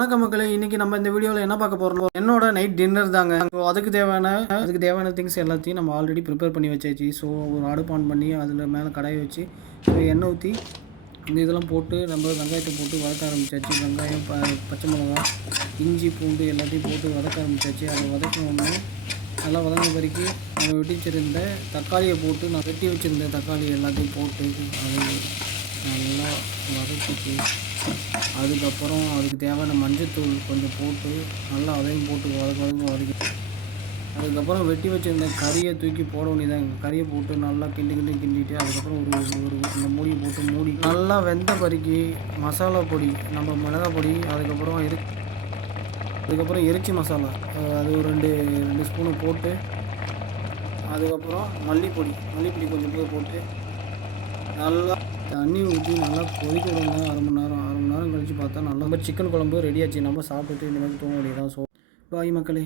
வணக்கம் மக்களே, இன்னைக்கு நம்ம இந்த வீடியோவில் என்ன பார்க்க போகிறோம், என்னோட நைட் டின்னர் தாங்க. ஸோ அதுக்கு தேவையான திங்ஸ் எல்லாத்தையும் நம்ம ஆல்ரெடி ப்ரிப்பேர் பண்ணி வச்சாச்சு. ஸோ ஒரு அடுப்பு ஆன் பண்ணி அதில் மேலே கடாயை வச்சு எண்ணெய் ஊற்றி இந்த இதெல்லாம் போட்டு நம்ம வெங்காயத்தை போட்டு வதக்க ஆரம்பித்தாச்சு. வெங்காயம், பச்சை மிளகா, இஞ்சி, பூண்டு எல்லாத்தையும் போட்டு வதக்க ஆரம்பித்தாச்சு. அதை வதக்கணுன்னு நல்லா வதங்க வரைக்கும் நம்ம வெட்டி வச்சுருந்த தக்காளியை போட்டு நான் வெட்டி வச்சுருந்த தக்காளி எல்லாத்தையும் போட்டு அதை நல்லா வதக்கிட்டு அதுக்கப்புறம் அதுக்கு தேவையான மஞ்சத்தூள் கொஞ்சம் போட்டு நல்லா அதையும் போட்டு வதக்கி அதுக்கப்புறம் வெட்டி வச்சுருந்த கறியை தூக்கி போட வேண்டியதாங்க. கறியை போட்டு நல்லா கிண்டிட்டு அதுக்கப்புறம் ஒரு அந்த மூடியை போட்டு மூடி நல்லா வெந்த பறிக்கி மசாலா பொடி, நம்ம மிளகாய் பொடி, அதுக்கப்புறம் எரிச்சி மசாலா அது ஒரு ரெண்டு ஸ்பூனு போட்டு அதுக்கப்புறம் மல்லிப்பொடி கொஞ்சம் போட்டு நல்லா தண்ணி ஊற்றி நல்லா கொதிக்க விடுங்க. அரை மணி நேரம் கழித்து பார்த்தா நல்லா சிக்கன் குழம்பு ரெடியாச்சு. நம்ம சாப்பிட்டுட்டு இனிமேல் தூங்க வேண்டியதான். ஸோ பாய் மக்களே.